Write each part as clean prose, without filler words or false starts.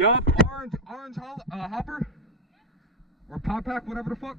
Yup, orange hopper or pop pack, whatever the fuck.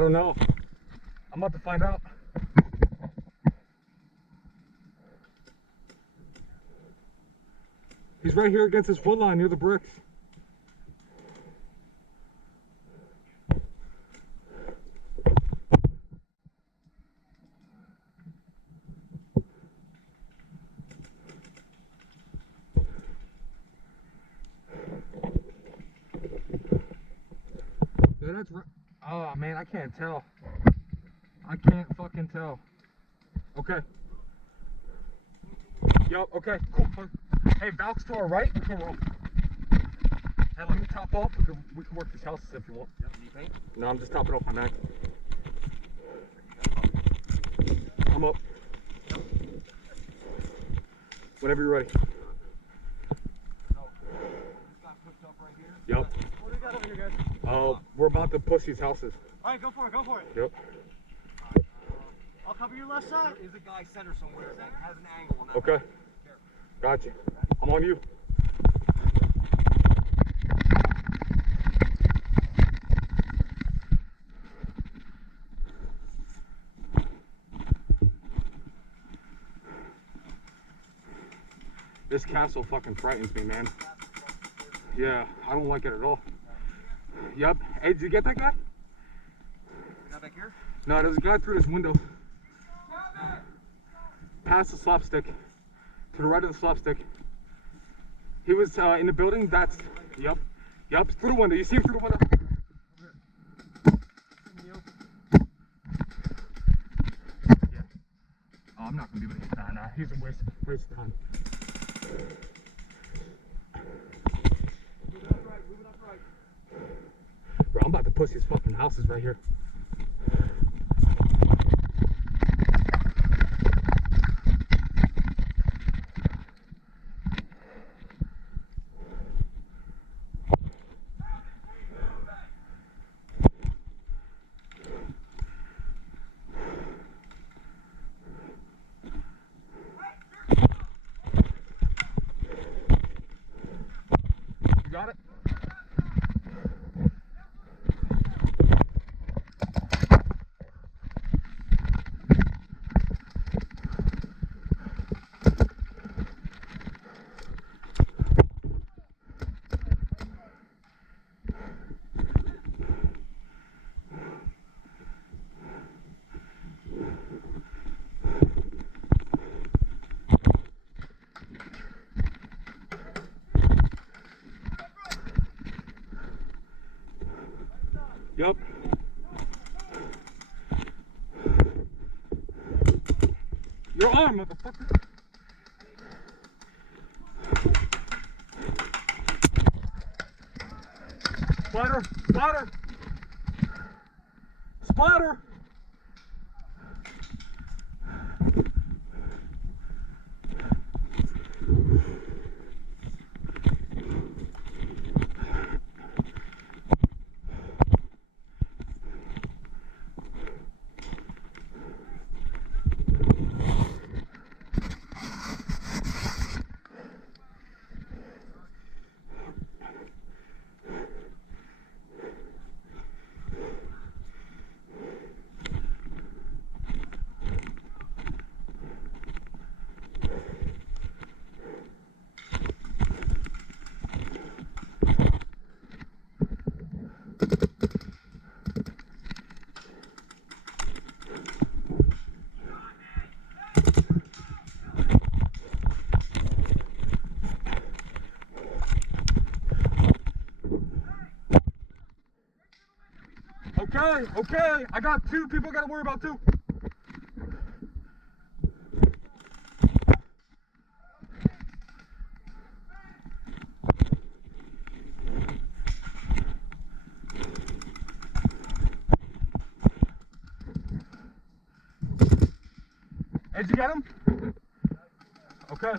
I don't know. I'm about to find out. He's right here against this foot line near the bricks. Yeah, that's right. Oh man, I can't tell. I can't fucking tell. Okay. Yup, okay, cool. Hey, Valk's to our right, we can roll. Hey, let me top off. We can work these houses if you want. Yep, any paint? No, I'm just topping off my mag. I'm up. Whenever you're ready. Yep. What do we got over here, guys? We're about to push these houses. Alright, go for it, go for it. Yep. I'll cover your left side. There's a guy center somewhere that has an angle on that. Okay. Gotcha. I'm on you. This castle fucking frightens me, man. Yeah, I don't like it at all. Yep. Hey, did you get that guy? Not back here? No, there's a guy through this window. Past the slopstick. To the right of the slopstick. He was in the building. That's. Yep. Yep. Through the window. You see him through the window? Yeah. Oh, I'm not gonna be able to get that. Nah, he's a waste of time. Moving up right. Bro, I'm about to push these fucking houses right here. You got it? Yep. Your arm, motherfucker. Splatter, splatter, splatter. Okay, okay. I got two people I gotta worry about too. Hey, did you get him? Okay.